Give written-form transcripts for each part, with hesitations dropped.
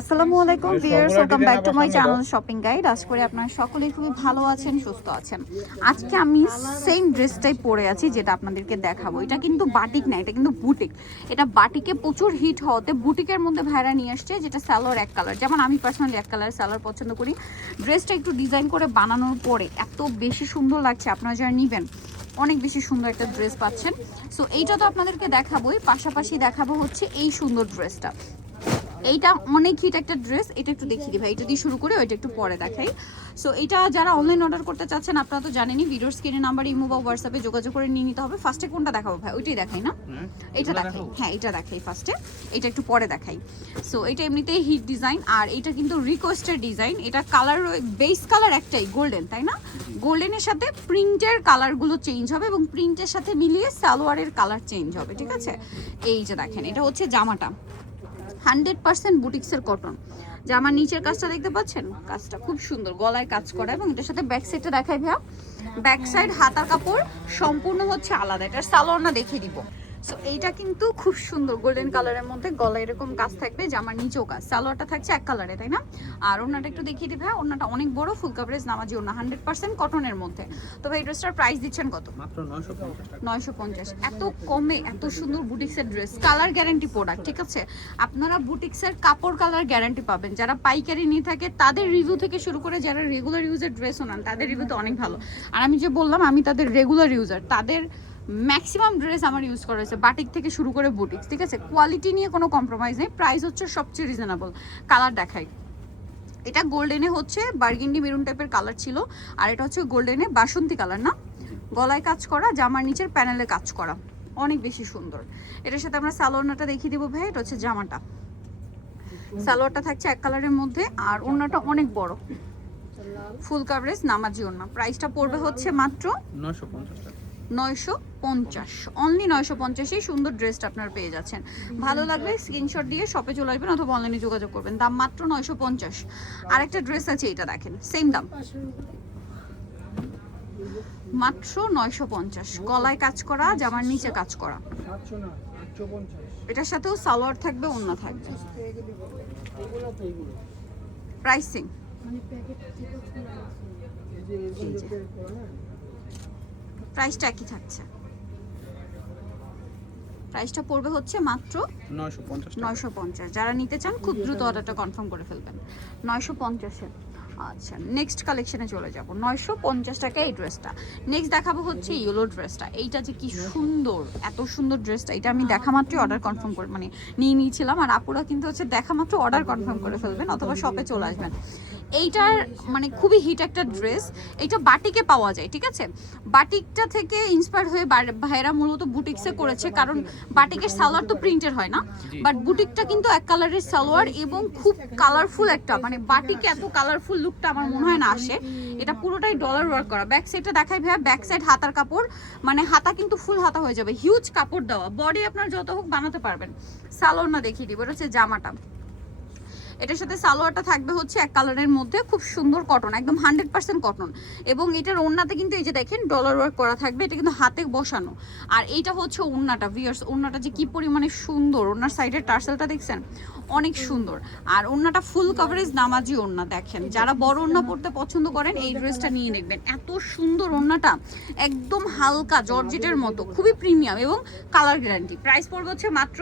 আসসালামু আলাইকুম viewers, welcome back to my channel shopping guide. আশা করি আপনারা সকলেই খুবই ভালো আছেন, সুস্থ আছেন। আজকে আমি সেম ড্রেসটাই পরে আছি যেটা আপনাদেরকে দেখাবো। এটা কিন্তু বাটিক না, এটা কিন্তু বুটিক। এটা বাটিকে প্রচুর হিট হওয়াতে বুটিকের মধ্যে ভাইরা নিয়ে আসছে, যেটা স্যালোয়ার এক কালার। যেমন আমি পার্সোনালি এক কালার স্যালোয়ার পছন্দ করি। ড্রেসটা একটু ডিজাইন করে বানানোর পরে এত বেশি সুন্দর লাগছে, আপনারা যারা নেবেন অনেক বেশি সুন্দর একটা ড্রেস পাচ্ছেন। সো এইটা তো আপনাদেরকে দেখাবোই, পাশাপাশি দেখাবো হচ্ছে এই সুন্দর ড্রেসটা। এইটা অনেক হিট একটা ড্রেস। এটা একটু দেখিয়ে দিই ভাই, এটা দিয়ে শুরু করে ওইটা একটু পরে দেখাই। সো এটা যারা অনলাইন অর্ডার করতে চাচ্ছেন, আপনারা তো জানেনই, ভিডিওর স্ক্রিনে নাম্বার ইমো বা হোয়াটসঅ্যাপে যোগাযোগ করে নিয়ে নিতে হবে। ফার্স্টে কোনটা দেখাবো ভাই? ওইটাই দেখাই না, এটা দেখাই। হ্যাঁ, এটা দেখাই ফার্স্টে, এটা একটু পরে দেখাই। সো এটা এমনিতেই হিট ডিজাইন, আর এটা কিন্তু রিকোয়েস্টের ডিজাইন। এটা কালার বেস কালার একটাই গোল্ডেন, তাই না? গোল্ডেনের সাথে প্রিন্টের কালারগুলো চেঞ্জ হবে এবং প্রিন্টের সাথে মিলিয়ে সালোয়ারের কালার চেঞ্জ হবে, ঠিক আছে? এই যে দেখেন, এটা হচ্ছে জামাটা 100% বুটিক্সের কটন। জামার নিচের কাজটা দেখতে পাচ্ছেন, কাজটা খুব সুন্দর, গলায় কাজ করা। এবং এটার সাথে ব্যাক সাইডটা দেখাই ভাইয়া। ব্যাক সাইড হাতার কাপড় সম্পূর্ণ হচ্ছে আলাদা। এটার সালোয়ার না দেখিয়ে দিব। সো এইটা কিন্তু খুব সুন্দর গোল্ডেন কালারের মধ্যে, গলায় এরকম কাজ থাকবে, জামার নিচেও কাজ। সালোয়ারটা থাকছে এক কালারে, তাই না? আর ওনাটা একটু দেখিয়ে দিই ভাই। ওনাটা অনেক বড়, ফুল কাভারেজ নামাজি ওনা, 100% কটনের মধ্যে। তো ভাই ড্রেসটার প্রাইস দিচ্ছেন কত? মাত্র 950 টাকা। 950। এত কমে এত সুন্দর বুটিক্সের ড্রেস, কালার গ্যারান্টি প্রোডাক্ট, ঠিক আছে? আপনারা বুটিক্সের কাপড় কালার গ্যারান্টি পাবেন। যারা পাইকারি নিয়ে থাকে তাদের রিভিউ থেকে শুরু করে যারা রেগুলার ইউজের ড্রেসও নেন, তাদের রিভিউ তো অনেক ভালো। আর আমি যে বললাম আমি তাদের রেগুলার ইউজার, তাদের ম্যাক্সিমাম ড্রেস আমার ইউজ করা হয়েছে বাটিক থেকে শুরু করে বুটিক্স, ঠিক আছে? কোয়ালিটি নিয়ে কোনো কম্প্রোমাইজ নেই, প্রাইস হচ্ছে সবচেয়ে রিজনেবল। কালার দেখাই। এটা গোল্ডেনে হচ্ছে বার্গেন্ডি মেরুন টাইপের কালার ছিল, আর এটা হচ্ছে গোল্ডেনে বাসন্তী কালার, না? গলায় কাজ করা, জামার নিচের প্যানেলে কাজ করা, অনেক বেশি সুন্দর। এটার সাথে আমরা সালোয়ারটা দেখিয়ে দেবো ভাই। এটা হচ্ছে জামাটা, সালোয়ারটা থাকছে এক কালারের মধ্যে, আর ওড়নাটা অনেক বড়, ফুল কাভারেজ নামাজি ওড়না। প্রাইসটা পড়বে হচ্ছে মাত্র 950 টাকা। 950, অনলি 950-এই সুন্দর ড্রেসটা আপনারা পেয়ে যাচ্ছেন। ভালো লাগলে স্ক্রিনশট দিয়ে শপে চলে আসবেন অথবা অনলাইনে যোগাযোগ করবেন। দাম মাত্র 950। আরেকটা ড্রেস আছে, এটা দেখেন, সেম দাম, মাত্র 950। গলায় কাজ করা, জামার নিচে কাজ করা। এটার সাথেও সালোয়ার থাকবে, ওড়না থাকবে। প্রাইসিং প্রাইসটা একই থাকছে। প্রাইসটা পড়বে হচ্ছে মাত্র 950। যারা নিতে চান খুব দ্রুত অর্ডারটা কনফার্ম করে ফেলবেন। 950-এ। আচ্ছা, নেক্সট কালেকশনে চলে যাব। 950 টাকা এই ড্রেসটা। নেক্সট দেখাবো হচ্ছে ইয়েলো ড্রেসটা। এইটা যে কি সুন্দর, এত সুন্দর ড্রেসটা। এটা আমি দেখা মাত্রই অর্ডার কনফার্ম করে মানে নিয়ে নিয়েছিলাম, আর আপুরা কিন্তু হচ্ছে দেখা মাত্র অর্ডার কনফার্ম করে ফেলবেন অথবা শপে চলে আসবেন। এইটার মানে খুবই হিট একটা ড্রেস। এটা বাটিকে পাওয়া যায়, ঠিক আছে? বাটিকটা থেকে ইন্সপায়ার হয়ে ভাইরা মূলত বুটিক্সে করেছে, কারণ বাটিকের সালোয়ার তো প্রিন্টের হয় না, বাট বুটিকটা কিন্তু এক কালারের সালোয়ার এবং খুব কালারফুল একটা, মানে বাটিকে এত কালারফুল লুকটা আমার মনে হয় না আসে। এটা পুরোটাই ডলার ওয়ার্ক করা। ব্যাক সাইডটা দেখাই ভাইয়া। ব্যাক সাইড হাতার কাপড়, মানে হাতা কিন্তু ফুল হাতা হয়ে যাবে, হিউজ কাপড় দেওয়া, বডি আপনার যত হোক বানাতে পারবেন। সালোয়ার না দেখিয়ে দিব। এটা হচ্ছে জামাটা। এটার সাথে সালোয়ারটা থাকবে হচ্ছে এক কালারের মধ্যে, খুব সুন্দর কটন, একদম 100% কটন। এবং এটার ওড়নাতে কিন্তু এই যে দেখেন ডলার ওয়ার্ক করা থাকবে, এটা কিন্তু হাতে বসানো। আর এইটা হচ্ছে ওড়নাটা, ভিউয়ার্স, ওড়নাটা যে কি পরিমাণে সুন্দর। ওড়নার সাইডের টার্সেলটা দেখছেন, অনেক সুন্দর। আর ওড়নাটা ফুল কভারেজ নামাজি ওড়না। দেখেন, যারা বড় ওড়না পরতে পছন্দ করেন এই ড্রেসটা নিয়ে দেখবেন। এত সুন্দর ওড়নাটা, একদম হালকা জর্জেটের মতো, খুবই প্রিমিয়াম এবং কালার গ্যারান্টি। প্রাইস পড়বে হচ্ছে মাত্র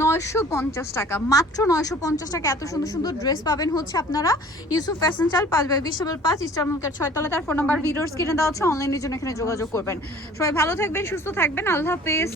950 টাকা। মাত্র 950 টাকা এত সুন্দর সুন্দর ড্রেস পাবেন হচ্ছে আপনারা ইউসুফ ফ্যাশন চাল 5/20/5 ইস্টার মার্কেট 6 তলা। তার ফোন নাম্বার ভিডিওর স্ক্রিনে দেওয়া হচ্ছে, অনলাইনের জন্য এখানে যোগাযোগ করবেন। সবাই ভালো থাকবেন, সুস্থ থাকবেন, আল্লাহ হাফেজ।